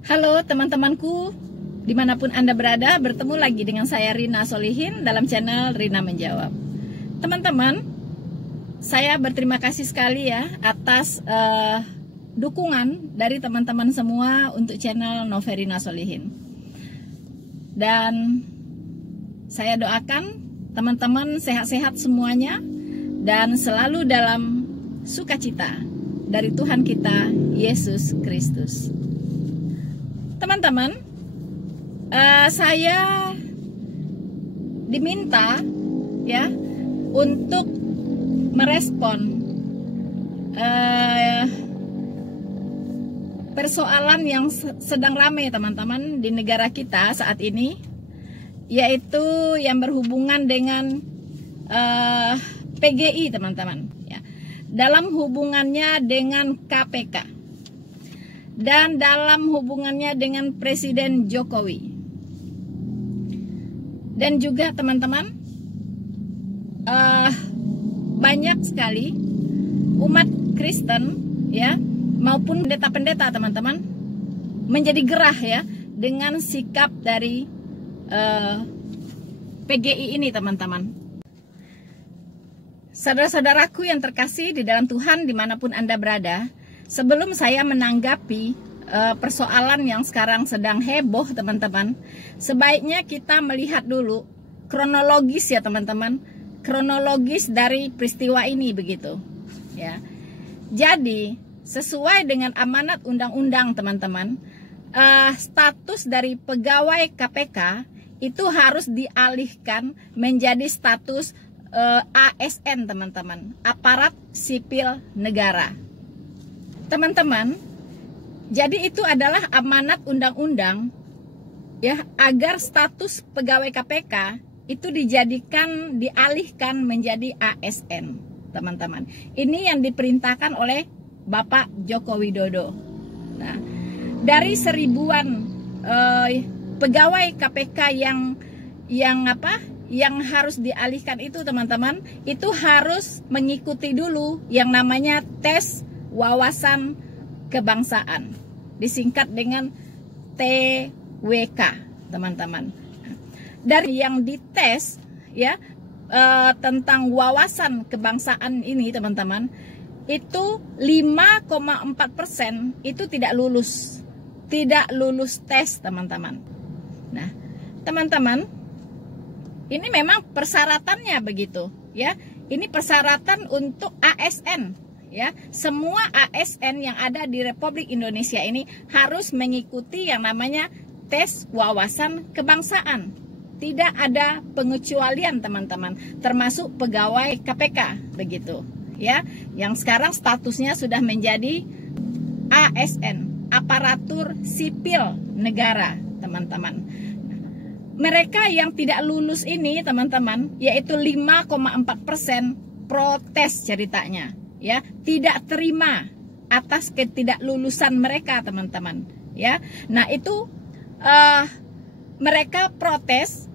Halo teman-temanku, dimanapun Anda berada, bertemu lagi dengan saya Rina Solihin dalam channel Rina Menjawab. Teman-teman, saya berterima kasih sekali ya atas dukungan dari teman-teman semua untuk channel Noverina Solihin. Dan saya doakan teman-teman sehat-sehat semuanya dan selalu dalam sukacita dari Tuhan kita Yesus Kristus. Teman-teman, saya diminta ya untuk merespon persoalan yang sedang ramai teman-teman di negara kita saat ini, yaitu yang berhubungan dengan PGI teman-teman ya, dalam hubungannya dengan KPK dan dalam hubungannya dengan Presiden Jokowi. Dan juga teman-teman, banyak sekali umat Kristen ya maupun pendeta-pendeta teman-teman menjadi gerah ya dengan sikap dari PGI ini teman-teman. Saudara-saudaraku yang terkasih di dalam Tuhan dimanapun Anda berada, sebelum saya menanggapi persoalan yang sekarang sedang heboh teman-teman, sebaiknya kita melihat dulu kronologis ya teman-teman, kronologis dari peristiwa ini begitu ya. Jadi sesuai dengan amanat undang-undang teman-teman, status dari pegawai KPK itu harus dialihkan menjadi status ASN teman-teman, aparat sipil negara. Teman-teman, jadi itu adalah amanat undang-undang ya, agar status pegawai KPK itu dialihkan menjadi ASN, teman-teman. Ini yang diperintahkan oleh Bapak Joko Widodo. Nah, dari seribuan pegawai KPK yang harus dialihkan itu teman-teman, itu harus mengikuti dulu yang namanya tes wawasan kebangsaan, disingkat dengan TWK teman-teman. Dari yang dites ya tentang wawasan kebangsaan ini teman-teman, itu 5,4% itu tidak lulus tes teman-teman. Nah teman-teman, ini memang persyaratannya begitu ya, ini persyaratan untuk ASN ya. Semua ASN yang ada di Republik Indonesia ini harus mengikuti yang namanya tes wawasan kebangsaan. Tidak ada pengecualian teman-teman, termasuk pegawai KPK begitu ya, yang sekarang statusnya sudah menjadi ASN, aparatur sipil negara teman-teman. Mereka yang tidak lulus ini teman-teman, yaitu 5,4% protes ceritanya ya, tidak terima atas ketidaklulusan mereka teman-teman ya. Nah itu mereka protes,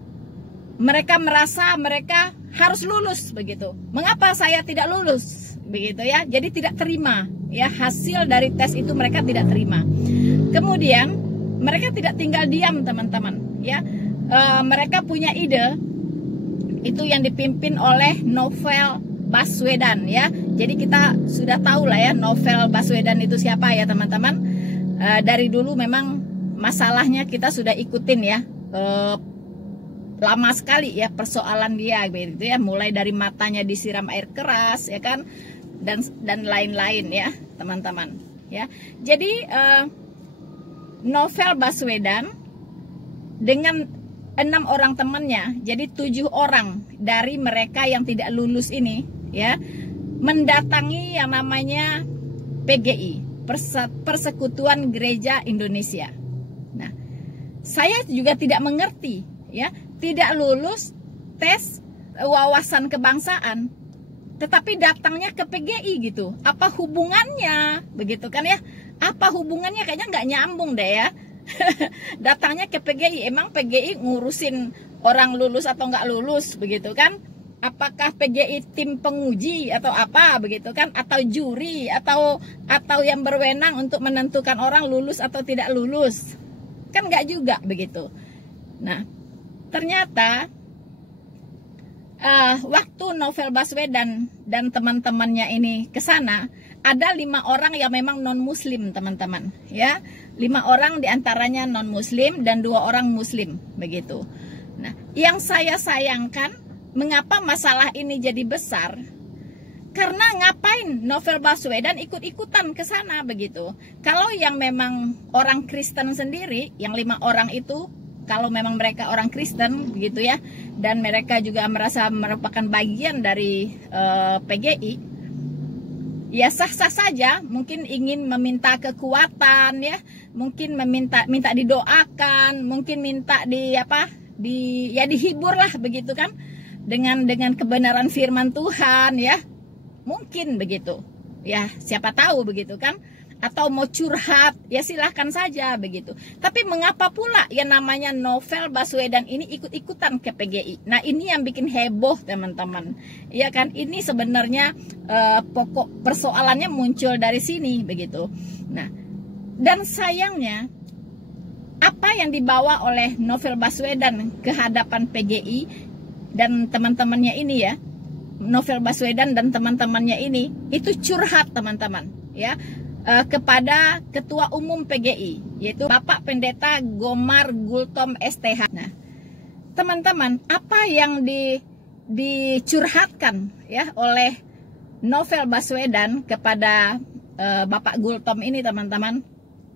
mereka merasa mereka harus lulus begitu. Mengapa saya tidak lulus begitu ya? Jadi tidak terima ya, hasil dari tes itu mereka tidak terima. Kemudian mereka tidak tinggal diam teman-teman ya. Mereka punya ide, itu yang dipimpin oleh Novel Baswedan ya. Jadi kita sudah tahu lah ya Novel Baswedan itu siapa ya teman-teman. Dari dulu memang masalahnya kita sudah ikutin ya, lama sekali ya persoalan dia begitu ya, mulai dari matanya disiram air keras ya kan, dan lain-lain ya teman-teman ya. Jadi Novel Baswedan dengan 6 orang temannya, jadi 7 orang dari mereka yang tidak lulus ini ya, mendatangi yang namanya PGI, Persekutuan Gereja Indonesia. Nah, saya juga tidak mengerti ya, tidak lulus tes wawasan kebangsaan, tetapi datangnya ke PGI gitu. Apa hubungannya begitu kan ya? Apa hubungannya, kayaknya nggak nyambung deh ya. Datangnya ke PGI, emang PGI ngurusin orang lulus atau nggak lulus begitu kan? apakah PGI tim penguji atau apa begitu kan, atau juri atau yang berwenang untuk menentukan orang lulus atau tidak lulus, kan nggak juga begitu. Nah, ternyata waktu Novel Baswedan dan teman-temannya ini ke sana, ada 5 orang yang memang non muslim, teman-teman, ya. 5 orang diantaranya non muslim dan 2 orang muslim begitu. Nah, yang saya sayangkan, mengapa masalah ini jadi besar? Karena ngapain Novel Baswedan ikut-ikutan ke sana begitu? Kalau yang memang orang Kristen sendiri, yang 5 orang itu, kalau memang mereka orang Kristen begitu ya, dan mereka juga merasa merupakan bagian dari PGI, ya sah-sah saja, mungkin ingin meminta kekuatan ya, mungkin minta didoakan, mungkin minta dihibur lah begitu kan, dengan kebenaran firman Tuhan ya, mungkin begitu ya, siapa tahu begitu kan, atau mau curhat ya silahkan saja begitu. Tapi mengapa pula yang namanya Novel Baswedan ini ikut-ikutan ke PGI? Nah, ini yang bikin heboh, teman-teman, ya kan. Ini sebenarnya pokok persoalannya muncul dari sini begitu. Nah, dan sayangnya apa yang dibawa oleh Novel Baswedan ke hadapan PGI dan teman-temannya ini ya, Novel Baswedan dan teman-temannya ini itu curhat, teman-teman, ya, kepada Ketua Umum PGI, yaitu Bapak Pendeta Gomar Gultom STH. Nah, teman-teman, apa yang dicurhatkan ya oleh Novel Baswedan kepada Bapak Gultom ini, teman-teman,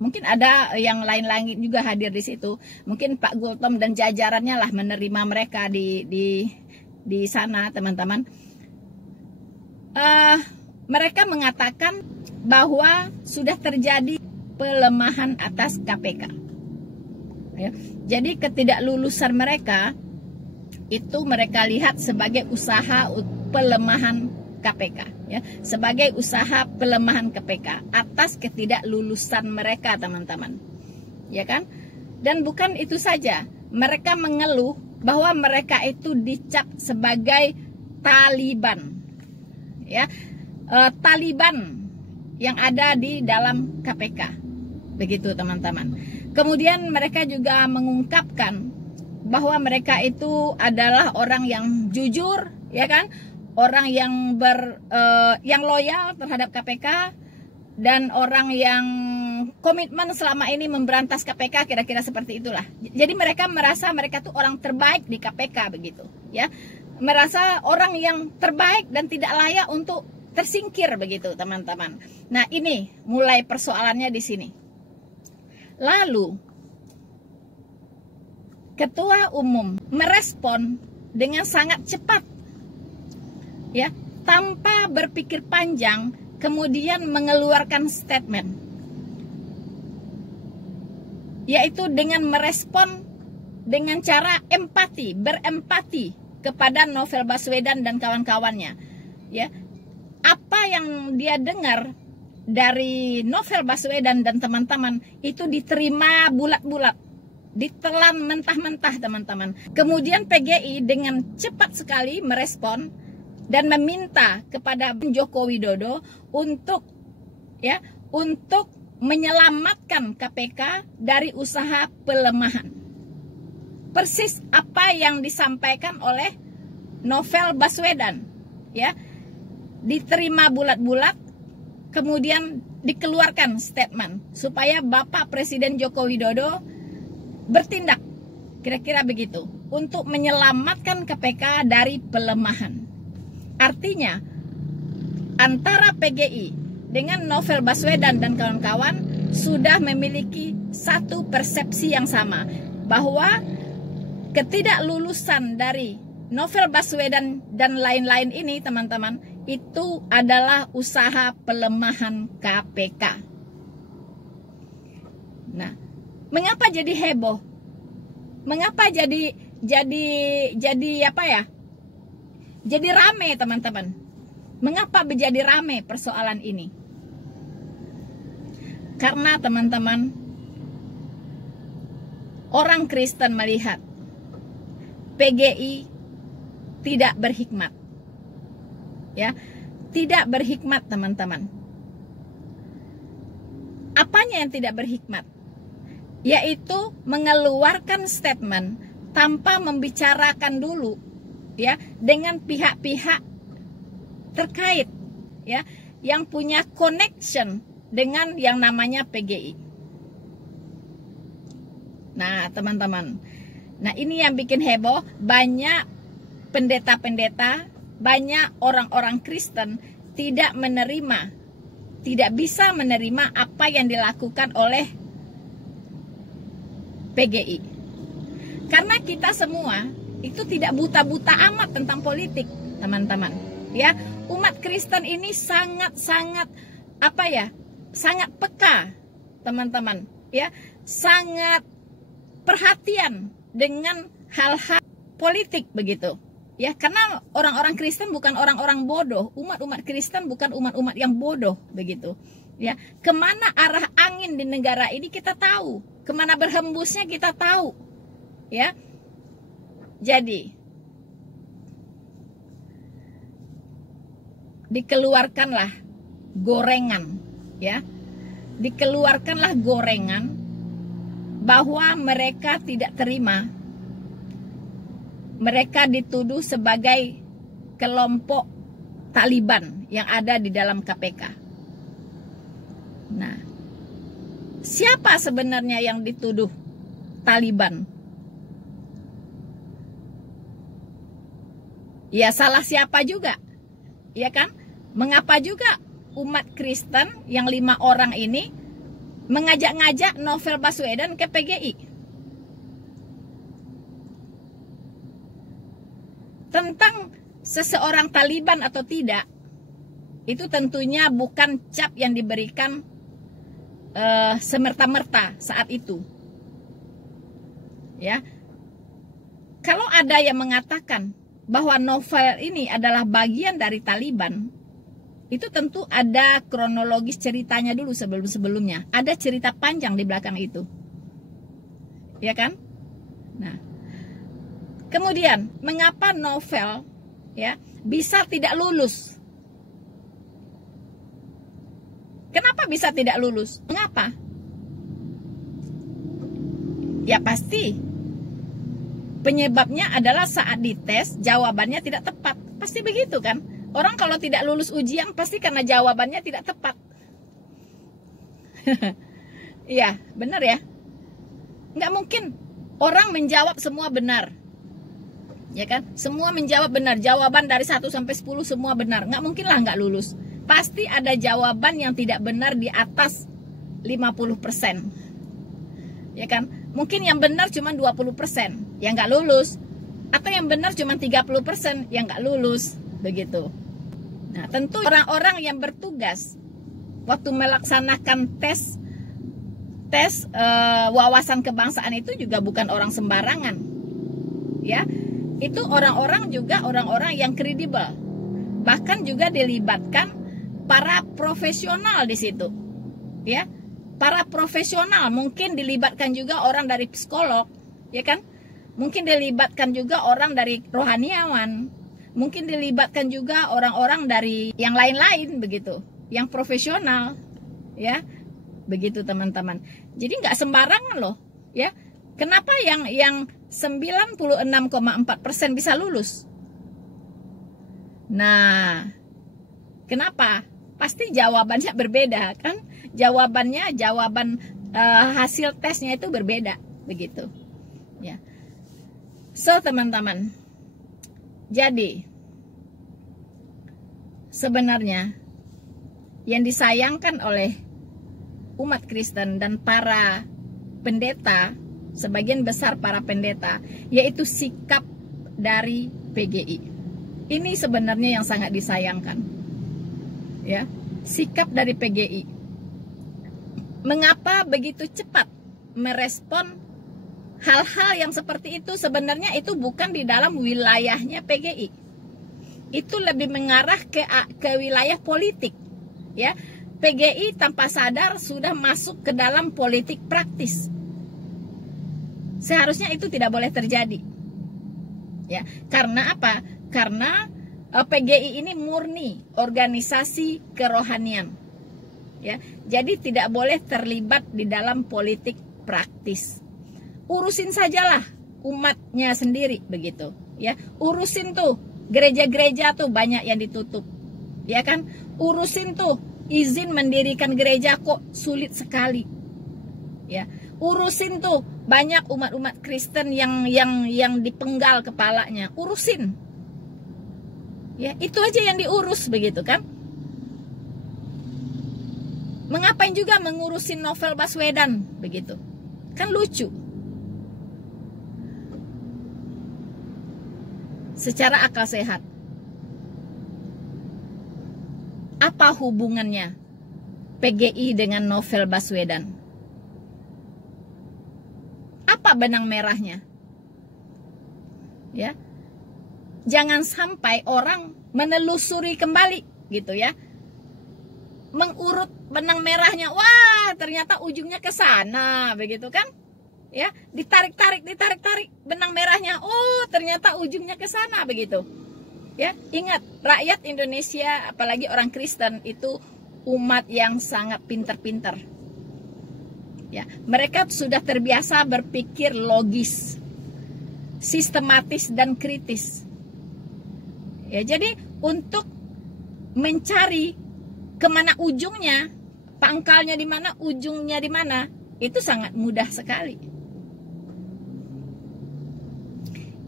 mungkin ada yang lain-lain juga hadir di situ. Mungkin Pak Gultom dan jajarannya lah menerima mereka di sana, teman-teman. Mereka mengatakan bahwa sudah terjadi pelemahan atas KPK. Ya. Jadi ketidaklulusan mereka itu mereka lihat sebagai usaha pelemahan KPK, ya, sebagai usaha pelemahan KPK atas ketidaklulusan mereka, teman-teman, ya kan? Dan bukan itu saja, mereka mengeluh bahwa mereka itu dicap sebagai Taliban, ya, Taliban yang ada di dalam KPK, begitu, teman-teman. Kemudian mereka juga mengungkapkan bahwa mereka itu adalah orang yang jujur, ya kan, orang yang yang loyal terhadap KPK, dan orang yang komitmen selama ini memberantas KPK, kira-kira seperti itulah. Jadi mereka merasa mereka tuh orang terbaik di KPK begitu, ya, merasa orang yang terbaik dan tidak layak untuk tersingkir begitu, teman-teman. Nah, ini mulai persoalannya di sini. Lalu Ketua Umum merespon dengan sangat cepat, ya, tanpa berpikir panjang, kemudian mengeluarkan statement, yaitu dengan merespon dengan cara empati, berempati kepada Novel Baswedan dan kawan-kawannya, ya. Apa yang dia dengar dari Novel Baswedan dan teman-teman itu diterima bulat-bulat, ditelan mentah-mentah, teman-teman. Kemudian PGI dengan cepat sekali merespon dan meminta kepada Joko Widodo untuk menyelamatkan KPK dari usaha pelemahan. Persis apa yang disampaikan oleh Novel Baswedan, ya. Diterima bulat-bulat, kemudian dikeluarkan statement supaya Bapak Presiden Joko Widodo bertindak, kira-kira begitu, untuk menyelamatkan KPK dari pelemahan. Artinya antara PGI dengan Novel Baswedan dan kawan-kawan sudah memiliki satu persepsi yang sama, bahwa ketidaklulusan dari Novel Baswedan dan lain-lain ini, teman-teman, itu adalah usaha pelemahan KPK. Nah, mengapa jadi heboh? Mengapa jadi apa ya? Jadi rame, teman-teman. Mengapa menjadi rame persoalan ini? Karena, teman-teman, orang Kristen melihat PGI tidak berhikmat. Ya, tidak berhikmat, teman-teman. Apanya yang tidak berhikmat? Yaitu mengeluarkan statement tanpa membicarakan dulu ya dengan pihak-pihak terkait ya yang punya connection dengan yang namanya PGI. Nah, teman-teman. Nah, ini yang bikin heboh, banyak pendeta-pendeta, banyak orang-orang Kristen tidak menerima, tidak bisa menerima apa yang dilakukan oleh PGI. Karena kita semua itu tidak buta-buta amat tentang politik, teman-teman. Ya, umat Kristen ini sangat-sangat sangat peka, teman-teman. Ya, sangat perhatian dengan hal-hal politik begitu. Ya, karena orang-orang Kristen bukan orang-orang bodoh, umat-umat Kristen bukan umat-umat yang bodoh begitu. Ya, kemana arah angin di negara ini kita tahu, kemana berhembusnya kita tahu, ya. Jadi dikeluarkanlah gorengan, ya, dikeluarkanlah gorengan bahwa mereka tidak terima, mereka dituduh sebagai kelompok Taliban yang ada di dalam KPK. Nah, siapa sebenarnya yang dituduh Taliban? Ya salah siapa juga, ya kan? Mengapa juga umat Kristen yang 5 orang ini mengajak-ngajak Novel Baswedan ke PGI? Tentang seseorang Taliban atau tidak, itu tentunya bukan cap yang diberikan semerta-merta saat itu. Ya, kalau ada yang mengatakan bahwa Novel ini adalah bagian dari Taliban, itu tentu ada kronologis ceritanya dulu sebelum-sebelumnya. Ada cerita panjang di belakang itu. Ya kan? Nah, kemudian mengapa Novel ya bisa tidak lulus? Kenapa bisa tidak lulus? Mengapa? Ya pasti penyebabnya adalah saat dites jawabannya tidak tepat. Pasti begitu kan? Orang kalau tidak lulus ujian pasti karena jawabannya tidak tepat. Iya, benar ya? Nggak mungkin orang menjawab semua benar. Ya kan? Semua menjawab benar. Jawaban dari 1 sampai 10 semua benar. Nggak mungkin lah nggak lulus. Pasti ada jawaban yang tidak benar di atas 50%. Ya kan? Mungkin yang benar cuma 20% yang nggak lulus. Atau yang benar cuma 30% yang nggak lulus. Begitu. Nah, tentu orang-orang yang bertugas waktu melaksanakan tes wawasan kebangsaan itu juga bukan orang sembarangan. Ya, itu orang-orang juga orang-orang yang kredibel. Bahkan juga dilibatkan para profesional di situ, ya, para profesional. Mungkin dilibatkan juga orang dari psikolog, ya kan? Mungkin dilibatkan juga orang dari rohaniawan, mungkin dilibatkan juga orang-orang dari yang lain-lain begitu, yang profesional, ya, begitu teman-teman. Jadi nggak sembarangan loh, ya. Kenapa yang 96,4% bisa lulus? Nah, kenapa? Pasti jawabannya berbeda kan? Jawaban hasil tesnya itu berbeda begitu. Ya. So teman-teman, jadi sebenarnya yang disayangkan oleh umat Kristen dan para pendeta, sebagian besar para pendeta, yaitu sikap dari PGI. Ini sebenarnya yang sangat disayangkan. Ya, sikap dari PGI. Mengapa begitu cepat merespon hal-hal yang seperti itu? Sebenarnya itu bukan di dalam wilayahnya PGI. Itu lebih mengarah ke wilayah politik. Ya, PGI tanpa sadar sudah masuk ke dalam politik praktis. Seharusnya itu tidak boleh terjadi. Ya, karena apa? Karena PGI ini murni organisasi kerohanian, ya. Jadi tidak boleh terlibat di dalam politik praktis. Urusin sajalah umatnya sendiri begitu, ya. Urusin tuh gereja-gereja tuh banyak yang ditutup, ya kan? Urusin tuh izin mendirikan gereja kok sulit sekali, ya. Urusin tuh banyak umat-umat Kristen yang dipenggal kepalanya. Urusin, ya, itu aja yang diurus begitu kan? Mengapain juga mengurusin Novel Baswedan begitu? Kan lucu. Secara akal sehat, apa hubungannya PGI dengan Novel Baswedan? Apa benang merahnya? Ya. Jangan sampai orang menelusuri kembali gitu ya. Mengurut benang merahnya, wah ternyata ujungnya ke sana begitu kan? Ya, ditarik-tarik benang merahnya. Oh, ternyata ujungnya ke sana begitu. Ya, ingat, rakyat Indonesia apalagi orang Kristen itu umat yang sangat pintar-pintar. Ya, mereka sudah terbiasa berpikir logis, sistematis dan kritis. Ya, jadi untuk mencari kemana ujungnya, pangkalnya di mana, ujungnya di mana, itu sangat mudah sekali.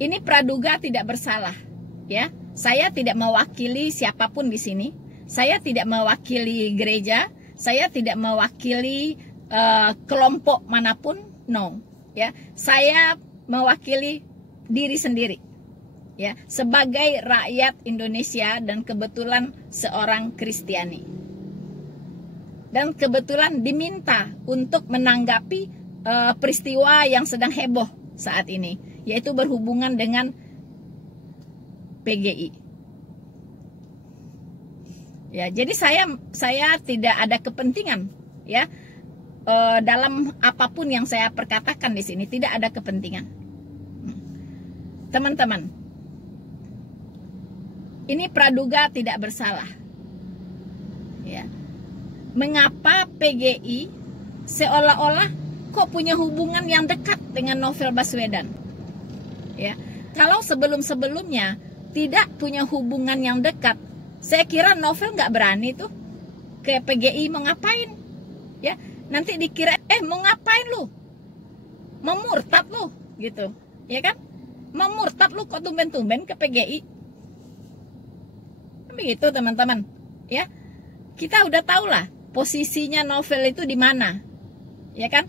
Ini praduga tidak bersalah, ya. Saya tidak mewakili siapapun di sini. Saya tidak mewakili gereja. Saya tidak mewakili kelompok manapun, no. Ya, saya mewakili diri sendiri. Ya, sebagai rakyat Indonesia dan kebetulan seorang Kristiani. Dan kebetulan diminta untuk menanggapi peristiwa yang sedang heboh saat ini, yaitu berhubungan dengan PGI. Ya, jadi saya tidak ada kepentingan, ya, dalam apapun yang saya perkatakan di sini, tidak ada kepentingan. Teman-teman, ini praduga tidak bersalah. Ya. Mengapa PGI seolah-olah kok punya hubungan yang dekat dengan Novel Baswedan? Ya. Kalau sebelum-sebelumnya tidak punya hubungan yang dekat, saya kira Novel nggak berani tuh ke PGI mau ngapain, ya. Nanti dikira mau ngapain lu, mau murtad lu gitu, ya kan? Mau murtad lu kok tumben-tumben ke PGI, begitu teman-teman, ya. Kita udah tahu lah posisinya Novel itu di mana, ya kan?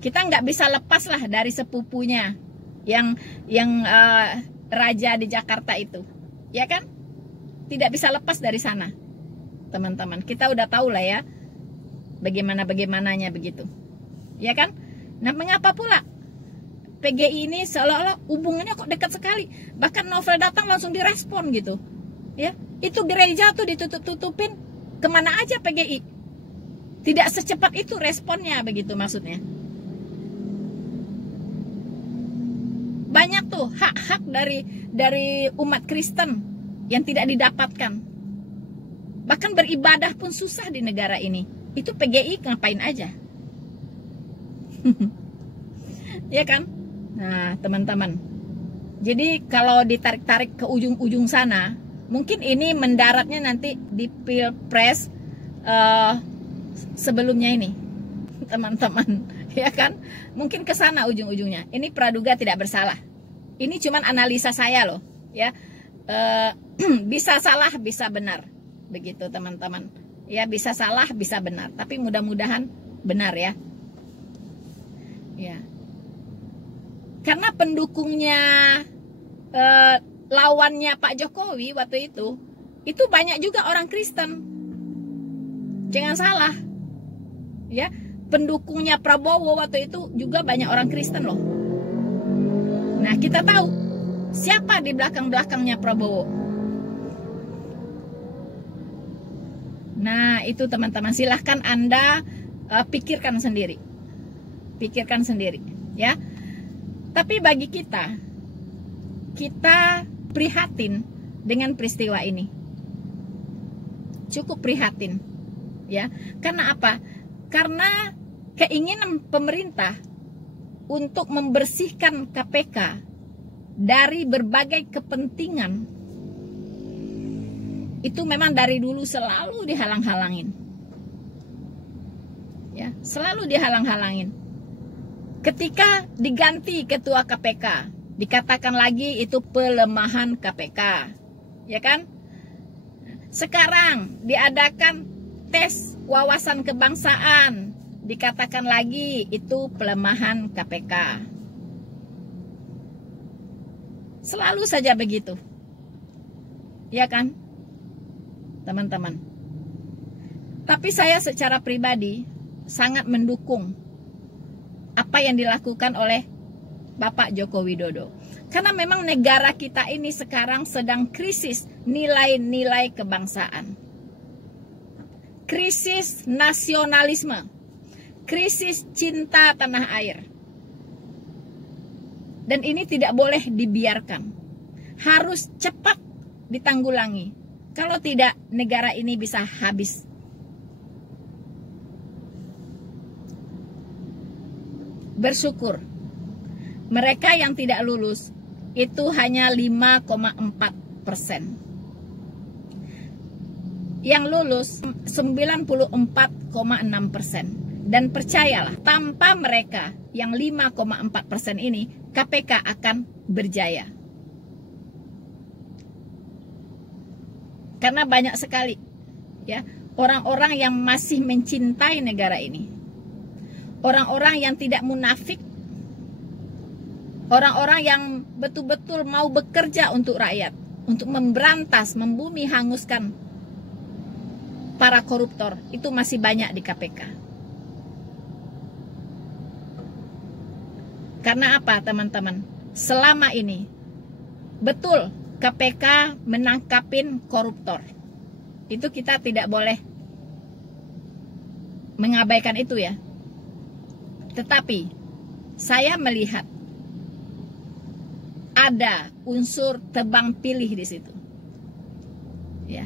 Kita nggak bisa lepas lah dari sepupunya yang raja di Jakarta itu, ya kan? Tidak bisa lepas dari sana, teman-teman. Kita udah tahu lah ya bagaimana-bagaimananya begitu, ya kan? Nah, mengapa pula PGI ini seolah-olah hubungannya kok dekat sekali? Bahkan Novel datang langsung direspon gitu, ya. Itu gereja tuh ditutup-tutupin, kemana aja PGI? Tidak secepat itu responnya begitu maksudnya. Banyak tuh hak-hak dari umat Kristen yang tidak didapatkan. Bahkan beribadah pun susah di negara ini. Itu PGI ngapain aja? Ya kan? Nah, teman-teman. Jadi kalau ditarik-tarik ke ujung-ujung sana, mungkin ini mendaratnya nanti di Pilpres sebelumnya ini, teman-teman. Ya kan? Mungkin ke sana ujung-ujungnya. Ini praduga tidak bersalah. Ini cuman analisa saya loh, ya. Bisa salah, bisa benar. Begitu, teman-teman. Ya, bisa salah, bisa benar. Tapi mudah-mudahan benar ya. Ya. Karena pendukungnya lawannya Pak Jokowi waktu itu banyak juga orang Kristen. Jangan salah. Ya, pendukungnya Prabowo waktu itu juga banyak orang Kristen loh. Nah, kita tahu siapa di belakang-belakangnya Prabowo. Nah, itu teman-teman, silahkan Anda pikirkan sendiri. Pikirkan sendiri, ya. Tapi bagi kita prihatin dengan peristiwa ini. Cukup prihatin, ya. Karena apa? Karena keinginan pemerintah untuk membersihkan KPK dari berbagai kepentingan itu memang dari dulu selalu dihalang-halangin, ya, selalu dihalang-halangin. Ketika diganti ketua KPK, dikatakan lagi itu pelemahan KPK, ya kan? Sekarang diadakan tes wawasan kebangsaan, dikatakan lagi itu pelemahan KPK. Selalu saja begitu, ya kan, teman-teman? Tapi saya secara pribadi sangat mendukung apa yang dilakukan oleh Bapak Joko Widodo. Karena memang negara kita ini sekarang sedang krisis nilai-nilai kebangsaan. Krisis nasionalisme. Krisis cinta tanah air. Dan ini tidak boleh dibiarkan. Harus cepat ditanggulangi. Kalau tidak, negara ini bisa habis. Bersyukur mereka yang tidak lulus itu hanya 5,4%. Yang lulus 94,6%. Dan percayalah, tanpa mereka yang 5,4% ini, KPK akan berjaya. Karena banyak sekali, ya, orang-orang yang masih mencintai negara ini. Orang-orang yang tidak munafik, orang-orang yang betul-betul mau bekerja untuk rakyat, untuk memberantas, membumi hanguskan para koruptor, itu masih banyak di KPK. Karena apa, teman-teman? Selama ini, betul KPK menangkapin koruptor. Itu kita tidak boleh mengabaikan itu, ya. Tetapi saya melihat ada unsur tebang pilih di situ, ya.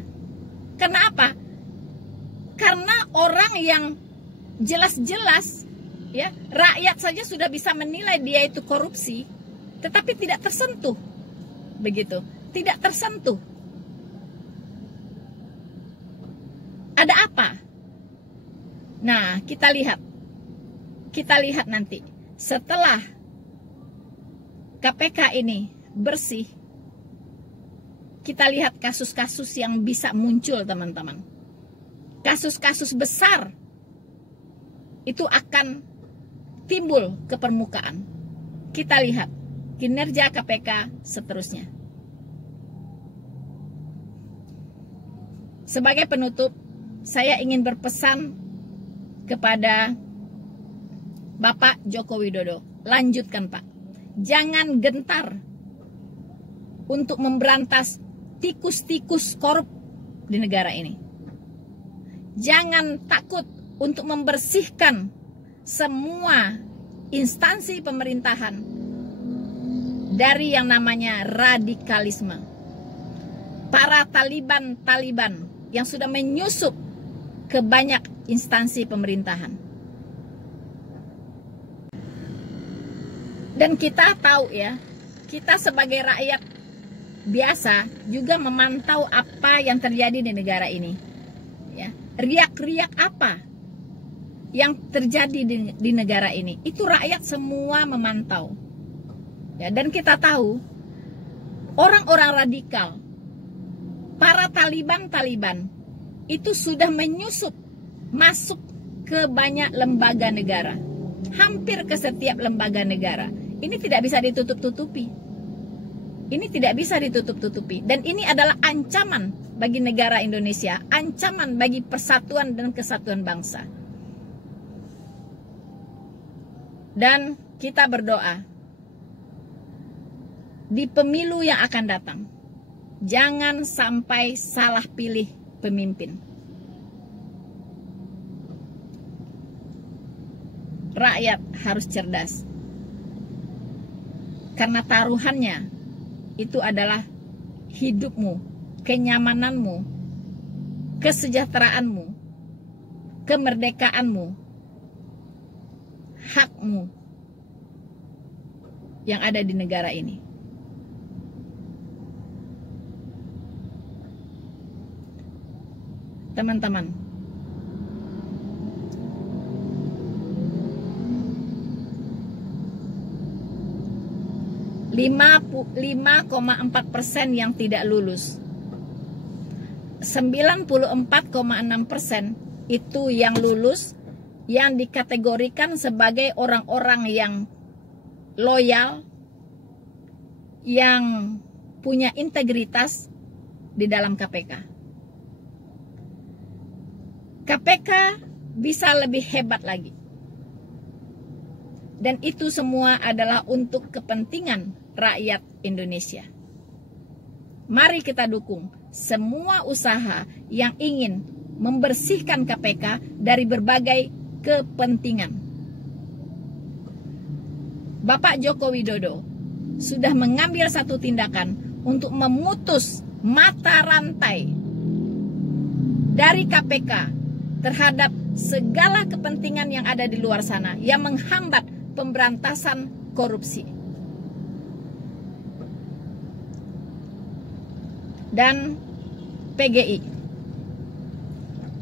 Karena apa? Karena orang yang jelas-jelas, ya, rakyat saja sudah bisa menilai dia itu korupsi, tetapi tidak tersentuh, begitu, tidak tersentuh. Ada apa? Nah, kita lihat nanti setelah KPK ini bersih, kita lihat kasus-kasus yang bisa muncul, teman-teman. Kasus-kasus besar itu akan timbul ke permukaan. Kita lihat kinerja KPK seterusnya. Sebagai penutup, saya ingin berpesan kepada Bapak Joko Widodo. Lanjutkan, Pak. Jangan gentar untuk memberantas tikus-tikus korup di negara ini. Jangan takut untuk membersihkan semua instansi pemerintahan dari yang namanya radikalisme. Para Taliban yang sudah menyusup ke banyak instansi pemerintahan. Dan kita tahu, ya, kita sebagai rakyat biasa juga memantau apa yang terjadi di negara ini, ya. Riak-riak apa yang terjadi di negara ini, itu rakyat semua memantau, ya. Dan kita tahu orang-orang radikal, para Taliban itu sudah menyusup masuk ke banyak lembaga negara, hampir ke setiap lembaga negara. Ini tidak bisa ditutup-tutupi. Ini tidak bisa ditutup-tutupi. Dan ini adalah ancaman bagi negara Indonesia, ancaman bagi persatuan dan kesatuan bangsa. Dan kita berdoa, di pemilu yang akan datang, jangan sampai salah pilih pemimpin. Rakyat harus cerdas. Karena taruhannya itu adalah hidupmu, kenyamananmu, kesejahteraanmu, kemerdekaanmu, hakmu yang ada di negara ini. Teman-teman, 5,4% yang tidak lulus, 94,6% itu yang lulus, yang dikategorikan sebagai orang-orang yang loyal, yang punya integritas di dalam KPK. KPK bisa lebih hebat lagi. Dan itu semua adalah untuk kepentingan rakyat Indonesia. Mari kita dukung semua usaha yang ingin membersihkan KPK dari berbagai kepentingan. Bapak Joko Widodo sudah mengambil satu tindakan untuk memutus mata rantai dari KPK terhadap segala kepentingan yang ada di luar sana yang menghambat pemberantasan korupsi. Dan PGI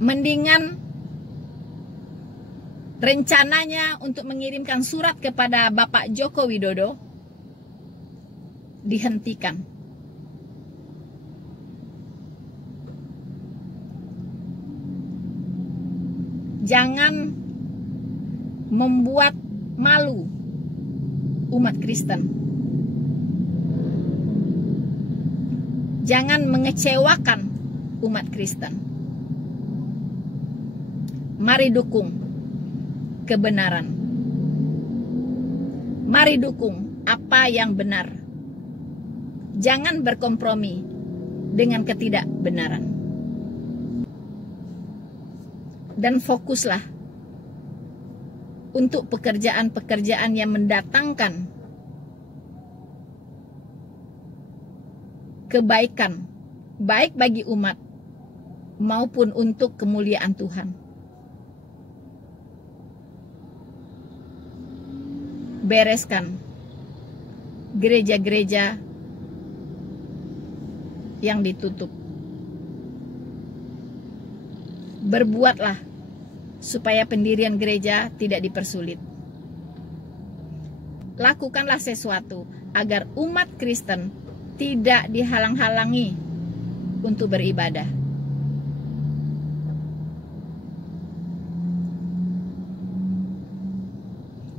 mendingan rencananya untuk mengirimkan surat kepada Bapak Joko Widodo dihentikan. Jangan membuat malu umat Kristen. Jangan mengecewakan umat Kristen. Mari dukung kebenaran. Mari dukung apa yang benar. Jangan berkompromi dengan ketidakbenaran. Dan fokuslah untuk pekerjaan-pekerjaan yang mendatangkan kebaikan, baik bagi umat maupun untuk kemuliaan Tuhan. Bereskan gereja-gereja yang ditutup. Berbuatlah supaya pendirian gereja tidak dipersulit. Lakukanlah sesuatu agar umat Kristen tidak dihalang-halangi untuk beribadah.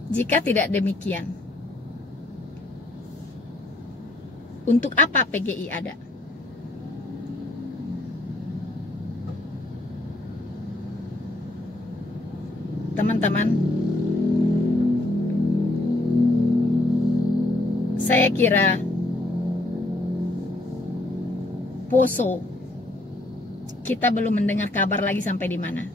Jika tidak demikian, untuk apa PGI ada? Teman-teman, saya kira Poso kita belum mendengar kabar lagi sampai di mana.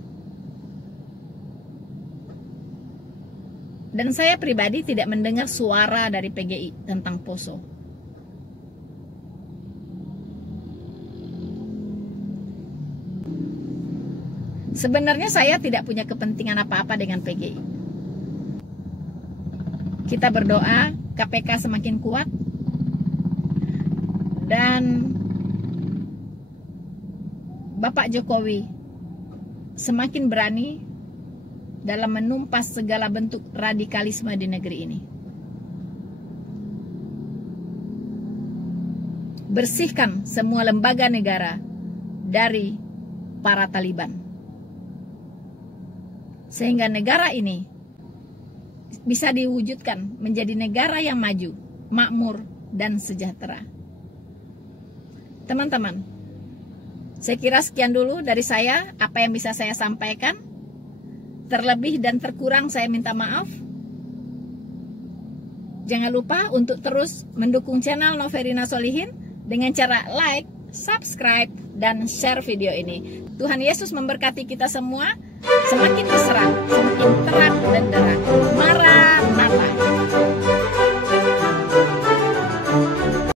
Dan saya pribadi tidak mendengar suara dari PGI tentang Poso. Sebenarnya saya tidak punya kepentingan apa-apa dengan PGI. Kita berdoa KPK semakin kuat dan Bapak Jokowi semakin berani dalam menumpas segala bentuk radikalisme di negeri ini. Bersihkan semua lembaga negara dari para Taliban. Sehingga negara ini bisa diwujudkan menjadi negara yang maju, makmur, dan sejahtera. Teman-teman, saya kira sekian dulu dari saya, apa yang bisa saya sampaikan. Terlebih dan terkurang saya minta maaf. Jangan lupa untuk terus mendukung channel Noverina Solihin dengan cara like, subscribe, dan share video ini. Tuhan Yesus memberkati kita semua. Semakin